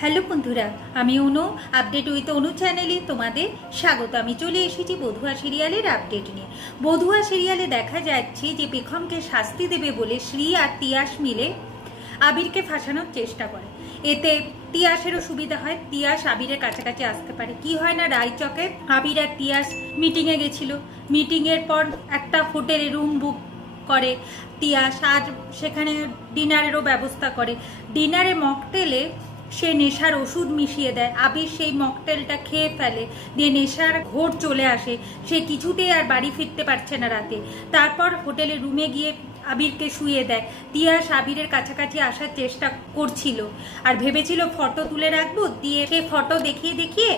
Hello বন্ধুরা, আমি অনু। Update with অনু চ্যানেলে তোমাদের স্বাগত। আমি চলে এসেছি বধুয়া সিরিয়ালের আপডেট নিয়ে। বধুয়া সিরিয়ালে দেখা যাচ্ছে যে পেখমকে শাস্তি দেবে বলে শ্রী আর তিয়াস মিলে আবিরকে ফাঁসানোর চেষ্টা করে। এতে তিয়াসেরও সুবিধা হয়, তিয়াস আবিরের কাছাকাছি আসতে পারে। কি হয় না, রায়চকে আবির আর তিয়াস মিটিংয়ে গেছিল। মিটিংয়ের পর একটা হোটেলে রুম বুক করে তিয়াস, আর সেখানে ডিনারেরও ব্যবস্থা করে। ডিনারে মকটেলে সে নেশার ওষুধ মিশিয়ে দেয়। আবির সেই মকটেলটা খেয়ে ফেলে, দিয়ে নেশার ঘোর চলে আসে। সে কিছুতেই আর বাড়ি ফিরতে পারছে না রাতে। তারপর হোটেলের রুমে গিয়ে আবিরকে শুয়ে দেয়। তিয়াস আবিরের কাছাকাছি আসার চেষ্টা করছিল আর ভেবেছিল ফটো তুলে রাখবো, দিয়ে সে ফটো দেখিয়ে দেখিয়ে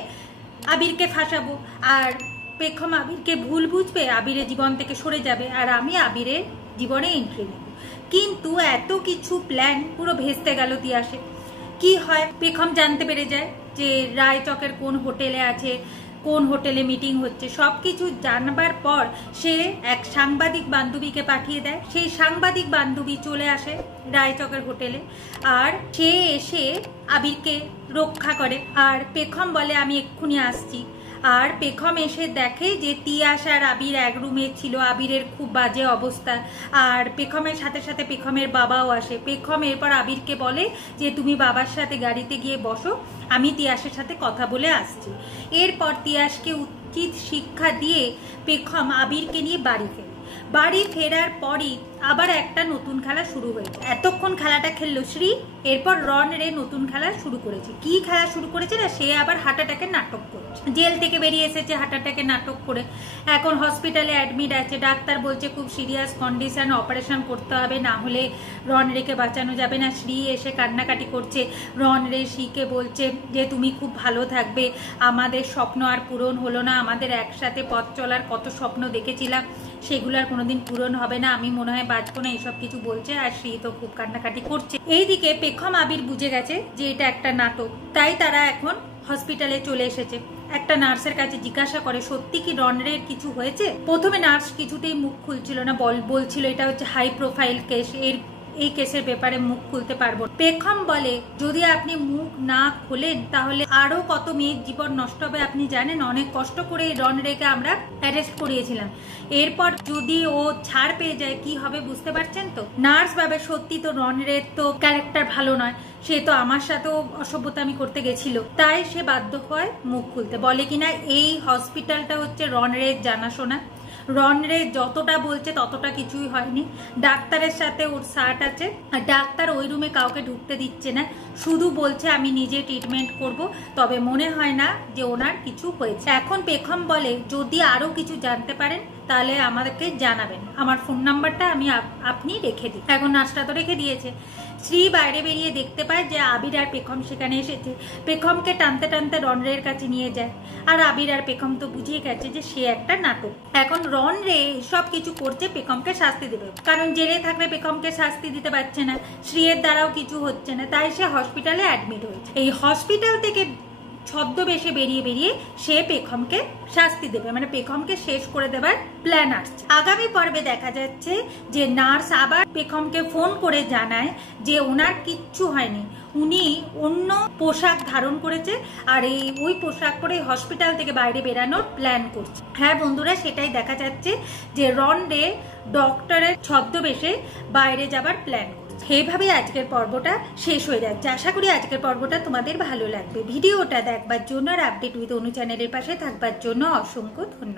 আবিরকে ফাঁসাবো। আর পেখম আবিরকে ভুল বুঝবে, আবিরের জীবন থেকে সরে যাবে, আর আমি আবিরের জীবনে এন্ট্রি নেব। কিন্তু এত কিছু প্ল্যান পুরো ভেস্তে গেল তিয়াসে। কি হয়, পেখম জানতে পেরে যায় যে রায়চকের কোন হোটেলে আছে, কোন হোটেলে মিটিং হচ্ছে। সবকিছু জানবার পর সে এক সাংবাদিক বান্ধবীকে পাঠিয়ে দেয়। সেই সাংবাদিক বান্ধবী চলে আসে রায়চকের হোটেলে, আর সে এসে আবিরকে রক্ষা করে। আর পেখম বলে আমি এক্ষুনি আসছি। আর পেখম এসে দেখে যে তিয়াস আর আবির এক রুমে ছিল। আবিরের খুব বাজে অবস্থা। আর পেখমের সাথে সাথে পেখমের বাবাও আসে। পেখম এরপর আবিরকে বলে যে তুমি বাবার সাথে গাড়িতে গিয়ে বসো, আমি তিয়াসের সাথে কথা বলে আসছি। এরপর তিয়াসকে উচিত শিক্ষা দিয়ে পেখম আবিরকে নিয়ে বাড়ি ফেরে। বাড়ি ফেরার পরই আবার একটা নতুন খেলা শুরু হয়েছে। এতক্ষণ খেলাটা খেললো শ্রী, এরপর রন রে নতুন খেলা শুরু করেছে। কি খেলা শুরু করেছে না, সে আবার হার্ট অ্যাটাকের নাটক করছে। জেল থেকে বেরিয়ে এসেছে হার্ট অ্যাটাকের নাটক করে, এখন হসপিটালে অ্যাডমিট আছে। ডাক্তার বলছে খুব সিরিয়াস কন্ডিশন, অপারেশন করতে হবে, না হলে রন রেকে বাঁচানো যাবে না। শ্রী এসে কান্নাকাটি করছে। রন রে শ্রীকে বলছে যে তুমি খুব ভালো থাকবে, আমাদের স্বপ্ন আর পূরণ হলো না, আমাদের একসাথে পথ চলার কত স্বপ্ন দেখেছিলাম সেগুলো আর কোনোদিন পূরণ হবে না, আমি মনে হয় বাঁচবো না, এইসব কিছু বলছে। আর শ্রী তো খুব কান্নাকাটি করছে। এইদিকে পেখম আবির বুঝে গেছে যে এটা একটা নাটক, তাই তারা এখন হসপিটালে চলে এসেছে। একটা নার্সের কাছে জিজ্ঞাসা করে সত্যি কি রনরের কিছু হয়েছে। প্রথমে নার্স কিছুতেই মুখ খুলছিল না, বলছিল এটা হচ্ছে হাই প্রোফাইল কেস, এই কেসের ব্যাপারে মুখ খুলতে পারবো। পেখম বলে যদি আপনি মুখ না খোলেন তাহলে আরো কত মেয়ের জীবন নষ্ট হবে আপনি জানেন। অনেক কষ্ট করে রনরেকে আমরা অ্যারেস্ট করিয়েছিলাম, এরপর যদি ও ছাড় পেয়ে যায় কি হবে বুঝতে পারছেন তো। নার্স ভাবে সত্যি তো রনরের তো ক্যারেক্টার ভালো নয়, সে তো আমার সাথেও অসভ্যতামি করতে গেছিল, তাই সে বাধ্য হয় মুখ খুলতে। বলে কিনা এই হসপিটালটা হচ্ছে রনরের জানাশোনা, রনরে যতটা বলছে ততটা কিছুই হয়নি। ডাক্তারের সাথে ওর সার্ট আছে, আর ডাক্তার ওই রুমে কাউকে ঢুকতে দিচ্ছে না, শুধু বলছে আমি নিজে ট্রিটমেন্ট করব, তবে মনে হয় না যে ওনার কিছু হয়েছে। এখন পেখম বলে যদি আরো কিছু জানতে পারেন তাহলে আমাদেরকে জানাবেন, আমার ফোন নাম্বারটা আপনি রেখে দিন। এখন নার্সটা তো রেখে দিয়েছে। শ্রী বাইরে বেরিয়ে দেখতে পায় যে আবির আর পেখম সেখানে এসেছে। পেখমকে টানতে টানতে রনরের কাছে নিয়ে যায়। আর আবির আর পেখম তো বুঝিয়ে গেছে যে সে একটা নাটক। এখন রনরে সব কিছু করছে পেখমকে শাস্তি দেবে, কারণ জেলে থাকলে পেখমকে শাস্তি দিতে পারছে না, শ্রীয়ের দ্বারাও কিছু হচ্ছে না, তাই সে হসপিটালে অ্যাডমিট হয়েছে। এই হসপিটাল থেকে ছদ্মবেশে বেরিয়ে সে পেখমকে শাস্তি দেবে, মানে পেখমকে শেষ করে দেবার প্ল্যান আসছে। আগামী পর্বে দেখা যাচ্ছে যে নার্স আবার পেখমকে ফোন করে জানায় যে ওনার কিচ্ছু হয়নি, উনি অন্য পোশাক ধারণ করেছে, আর ওই পোশাক পরে হসপিটাল থেকে বাইরে বেরানোর প্ল্যান করছে। হ্যাঁ বন্ধুরা, সেটাই দেখা যাচ্ছে যে রনরে ডক্টরের ছদ্মবেশে বাইরে যাবার প্ল্যান। এইভাবে আজকের পর্বটা শেষ হয়ে যাচ্ছে। আশা করি আজকের পর্বটা তোমাদের ভালো লাগবে। ভিডিওটা দেখবার জন্য আর আপডেট উইথ অনু চ্যানেলের পাশে থাকবার জন্য অসংখ্য ধন্যবাদ।